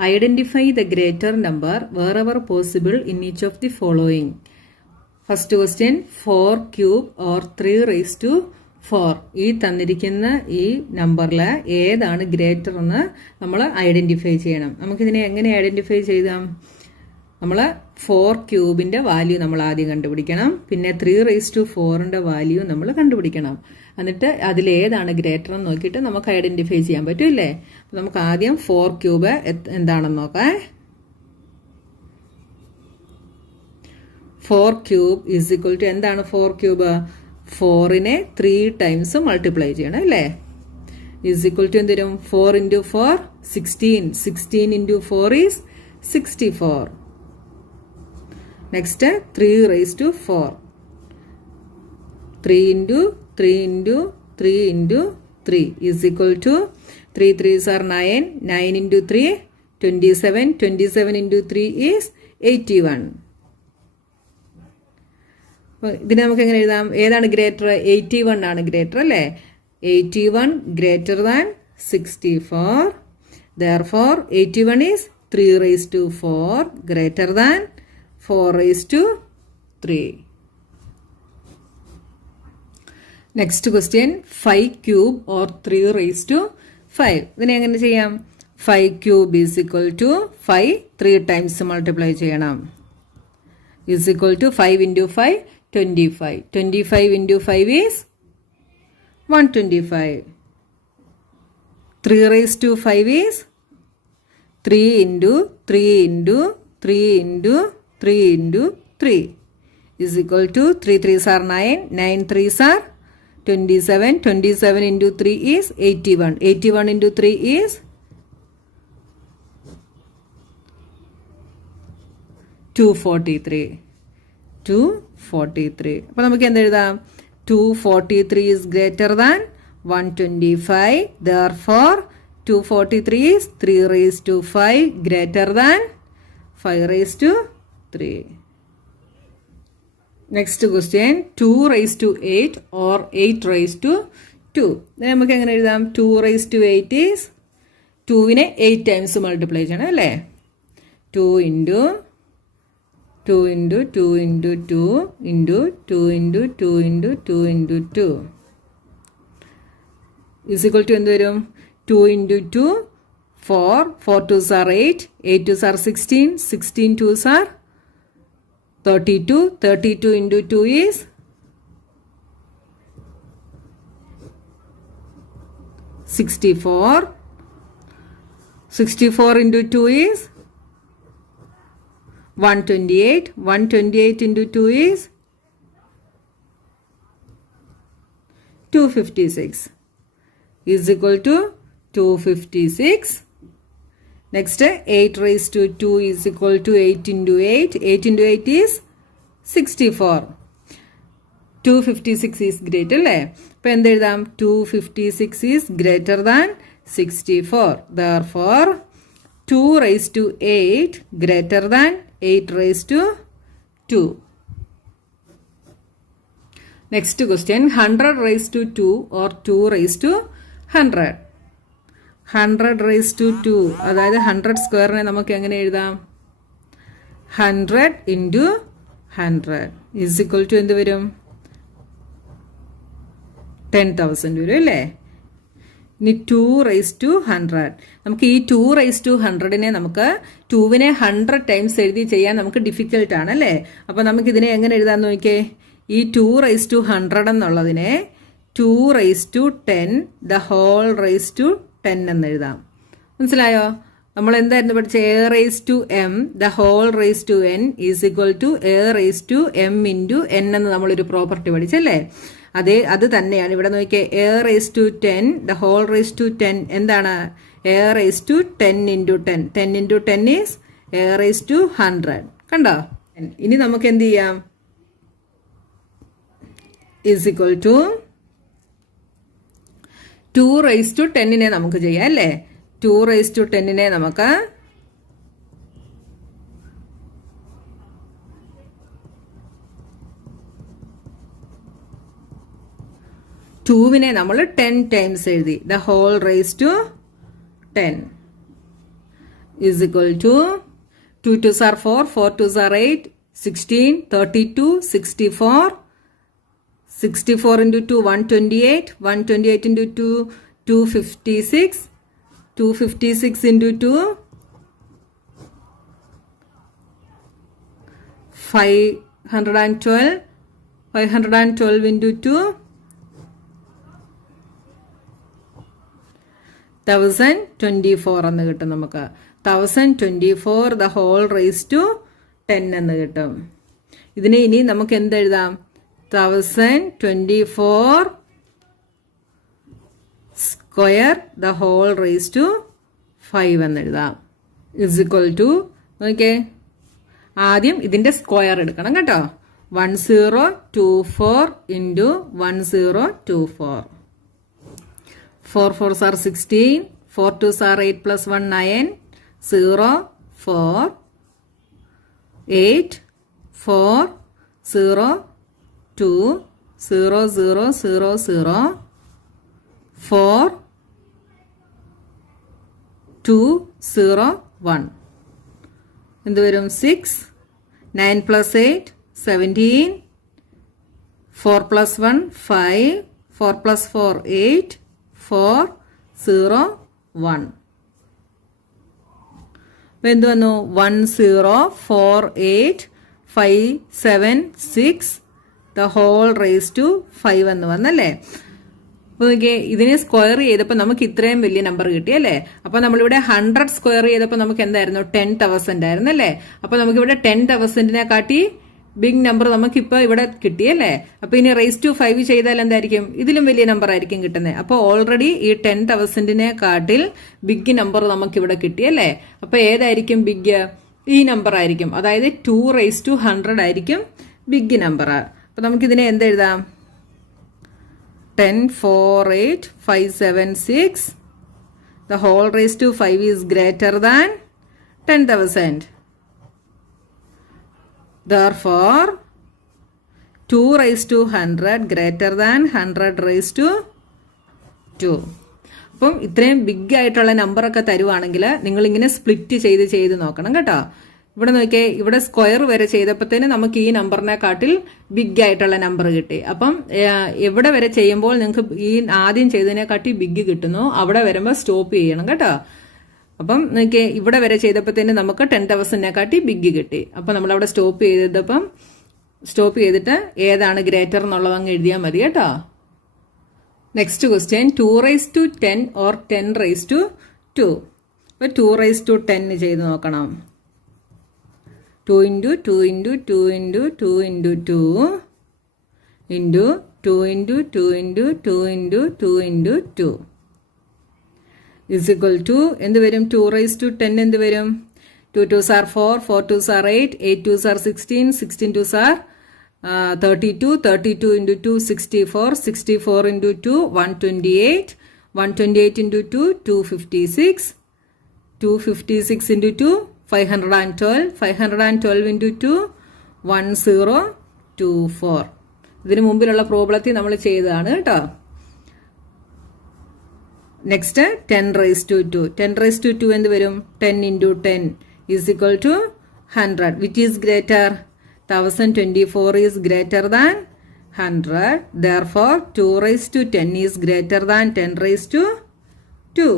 Identify the greater number wherever possible in each of the following. First question, 4 cube or 3 raised to 4. ഈ തന്നിരിക്കുന്ന ഈ നമ്പറിൽ ഏതാണ് greater എന്ന് നമ്മൾ ഐഡൻറ്റിഫൈ ചെയ്യണം. നമുക്കിതിനെ എങ്ങനെ ഐഡൻറ്റിഫൈ ചെയ്താം? നമ്മൾ 4 ക്യൂബിൻ്റെ വാല്യൂ നമ്മൾ ആദ്യം കണ്ടുപിടിക്കണം. പിന്നെ 3 റേസ് ടു 4ൻ്റെ വാല്യൂ നമ്മൾ കണ്ടുപിടിക്കണം. എന്നിട്ട് അതിലേതാണ് ഗ്രേറ്റർ എന്ന് നോക്കിയിട്ട് നമുക്ക് ഐഡൻറ്റിഫൈ ചെയ്യാൻ പറ്റുമല്ലേ? അപ്പോൾ നമുക്ക് ആദ്യം 4 ക്യൂബ് എന്താണെന്ന് നോക്കാം. 4 ക്യൂബ് ഈസ് ഈക്വൽ ടു എന്താണ് 4 ക്യൂബ്? 4നെ 3 ടൈംസ് മൾട്ടിപ്ലൈ ചെയ്യണം അല്ലേ? ഈസ് ഈക്വൽ ടു എന്ത് വരും? 4 into 4 16. 16 into 4 is 64. Next 3 raise to 4. 3 into 3 into 3 into 3 is equal to 3 3s are 9. 9 into 3 27. 27 into 3 is 81. അപ്പോൾ ഇതിനെ നമുക്ക് എങ്ങനെ എഴുതാം? ഏതാണ് ഗ്രേറ്റർ? 81 ആണ് ഗ്രേറ്റർ അല്ലേ? 81 greater than 64. Therefore 81 is 3 raised to 4 greater than 4 raised to 3. Next question, 5 cube or 3 raised to 5. ഇതിനെ എങ്ങനെ ചെയ്യാം? 5 cube is equal to 5 3 times multiply ചെയ്യണം. Is equal to 5 into 5 25. 25 into 5 is 125. 3 raised to 5 is 3 into 3 into 3 into 3 into 3 is equal to 3 3s are 9. 9 3s are 27. 27 into 3 is 81. 81 into 3 is 243. 243. അപ്പോൾ നമുക്ക് എന്ത് എഴുതാം? 243 is greater than 125. Therefore 243 is 3 raised to 5 greater than 5 raised to 3. Next question, 2 raised to 8 or 8 raised to 2. നമുക്ക് എങ്ങനെ എഴുതാം? 2 raised to 8 is 2നെ 8 times multiply ചെയ്യണം അല്ലേ? 2 into 2 into 2 into 2 into 2 into 2 into 2 into 2 is equal to എന്ത് വരും? 2 into 2 4. 4 2s are 8. 8 2s are 16. 16 2s are 32. 32 into 2 is 64. 64 into 2 is 128. 128 into 2 is 256 is equal to 256. Next, 8 raised to 2 is equal to 8 into 8. 8 into 8 is 64. 256 is greater അല്ലേ? അപ്പോൾ എന്ത് എഴുതാം? 256 is greater than 64. Therefore 2 raised to 8 greater than 8 raised to 2. Next question, 100 raised to 2 or 2 raised to 100. 100 raised to 2, അതായത് 100 സ്ക്വയറിനെ നമുക്ക് എങ്ങനെ എഴുതാം? 100 into 100 is equal to എന്ത് വരും? 10,000 വരും അല്ലേ? ഇനി 2 raised to 100. നമുക്ക് ഈ 2 raised to 100നെ നമുക്ക് 2വിനെ 100 ടൈംസ് എഴുതി ചെയ്യാൻ നമുക്ക് ഡിഫിക്കൽട്ട് ആണ് അല്ലേ? അപ്പോൾ നമുക്കിതിനെ എങ്ങനെ എഴുതാൻ നോക്കിയേ? ഈ 2 raised to 100 എന്നുള്ളതിനെ 2 raised to 10 the whole raised to 10 എന്ന് എഴുതാം. മനസ്സിലായോ? നമ്മൾ എന്തായിരുന്നു പഠിച്ചത്? a raised to m the whole raised to n is equal to a raised to m into n എന്ന് നമ്മളൊരു പ്രോപ്പർട്ടി പഠിച്ചല്ലേ? അത് തന്നെയാണ് ഇവിടെ നോക്കിയേ. a raised to 10 the whole raised to 10 എന്താണ്? a raised to 10 into 10. 10 into 10 is a raised to 100. കണ്ടോ? ഇനി നമുക്ക് എന്ത് ചെയ്യാം? is equal to 2 raised to 10നെ നമുക്ക് ചെയ്യാം അല്ലേ? 2 raised to 10നെ നമുക്ക് 2 2വിനെ നമ്മൾ 10 ടൈംസ് എഴുതി. The whole raise to 10 is equal to 2 2s are 4, 4 2s are 8, 16, 32, 64. 64 into 2, 128. 128 into 2, 256. 256 into 2, 512. 512 into 2, 1024 എന്ന് കിട്ടും നമുക്ക്. 1024 ദ ഹോൾ റേസ് ടു 10 എന്ന് കിട്ടും. ഇതിനെ ഇനി നമുക്ക് എന്തെഴുതാം? 1024 square the whole raise to 5 എന്ന് എഴുതാം. ഇസ് ഇക്വൽ ടു, നോക്കിയേ, ആദ്യം ഇതിന്റെ സ്ക്വയർ എടുക്കണം കേട്ടോ. 1024 into 1024. 4 4s are 16. 4 2s are 8 plus 1 9. 0 4 8 4 0 2 0 0 0 0 4 2 0 1. എന്ത് വരും? 6. 9 plus 8 17. 4 plus 1 5. 4 plus 4 8. 4 0 1. അപ്പോൾ എന്ത് വന്നു? 1048576 ദ ഹോൾ റേസ് ടു 5 എന്ന് വന്നല്ലേ. അപ്പോൾ നോക്കിയേ, ഇതിനെ സ്ക്വയർ ചെയ്തപ്പോൾ നമുക്ക് ഇത്രയും വലിയ നമ്പർ കിട്ടിയല്ലേ. അപ്പോൾ നമ്മളിവിടെ 100 സ്ക്വയർ ചെയ്തപ്പോൾ നമുക്ക് എന്തായിരുന്നു? 10,000 ആയിരുന്നു അല്ലേ. അപ്പോൾ നമുക്കിവിടെ 10,000-നെ കാട്ടി ബിഗ് നമ്പർ നമുക്കിപ്പോൾ ഇവിടെ കിട്ടിയല്ലേ. അപ്പോൾ ഇനി റേസ് ടു 5 ചെയ്താൽ എന്തായിരിക്കും? ഇതിലും വലിയ നമ്പർ ആയിരിക്കും കിട്ടുന്നത്. അപ്പോൾ ഓൾറെഡി ഈ 10,000-നെ കാട്ടിൽ ബിഗ് നമ്പർ നമുക്കിവിടെ കിട്ടിയല്ലേ. അപ്പോൾ ഏതായിരിക്കും ബിഗ്? ഈ നമ്പർ ആയിരിക്കും. അതായത് 2 റേസ് ടു 100 ആയിരിക്കും ബിഗ് നമ്പർ. അപ്പോൾ നമുക്കിതിനെ എന്തെഴുതാം? 10,4,8,576 the whole raised to 5 is greater than 10,000. Therefore 2 raised to 100 greater than 100 raised to 2. അപ്പം ഇത്രയും ബിഗ് ആയിട്ടുള്ള നമ്പറൊക്കെ തരുവാണെങ്കിൽ നിങ്ങളിങ്ങനെ സ്പ്ലിറ്റ് ചെയ്ത് നോക്കണം കേട്ടോ. ഇവിടെ നോക്കിയേ, ഇവിടെ സ്ക്വയർ വരെ ചെയ്തപ്പോഴത്തേന് നമുക്ക് ഈ നമ്പറിനെ കാട്ടിൽ ബിഗ് ആയിട്ടുള്ള നമ്പർ കിട്ടി. അപ്പം എവിടെ വരെ ചെയ്യുമ്പോൾ നിങ്ങൾക്ക് ഈ ആദ്യം ചെയ്തതിനെ കാട്ടി ബിഗ് കിട്ടുന്നു, അവിടെ വരുമ്പോൾ സ്റ്റോപ്പ് ചെയ്യണം കേട്ടോ. അപ്പം നോക്കിയേ, ഇവിടെ വരെ ചെയ്തപ്പോഴത്തേന് നമുക്ക് 10,000-നെ കാട്ടി ബിഗ് കിട്ടി. അപ്പം നമ്മളവിടെ സ്റ്റോപ്പ് ചെയ്തിട്ട് ഏതാണ് ഗ്രേറ്റർ എന്നുള്ളത് അങ്ങ് എഴുതിയാൽ മതി കേട്ടോ. Next question, 2 raised to 10 or 10 raised to 2. അപ്പോൾ 2 raised to 10 ചെയ്ത് നോക്കണം. 2 into 2 into 2 into 2 into 2 into 2 into 2 into 2 into 2 into 2 is equal to എന്ത് വരും? 2 raised to 10 എന്ത് വരും? 2 2s are 4, 4 2s are 8, 8 2s are 16, 16 2s are 32, 32 into 2 64, 64 into 2 128, 128 into 2 256, 256 into 2 512, 512 into 2 1024. ഇതിന് മുമ്പിലുള്ള പ്രോബ്ലത്തിൽ നമ്മൾ ചെയ്തതാണ് കേട്ടോ. Next 10 raised to 2. 10 raised to 2 എന്ത് വരും? 10 into 10 is equal to 100. Which is greater? 1024 is greater than 100. Therefore 2 raised to 10 is greater than 10 raised to 2.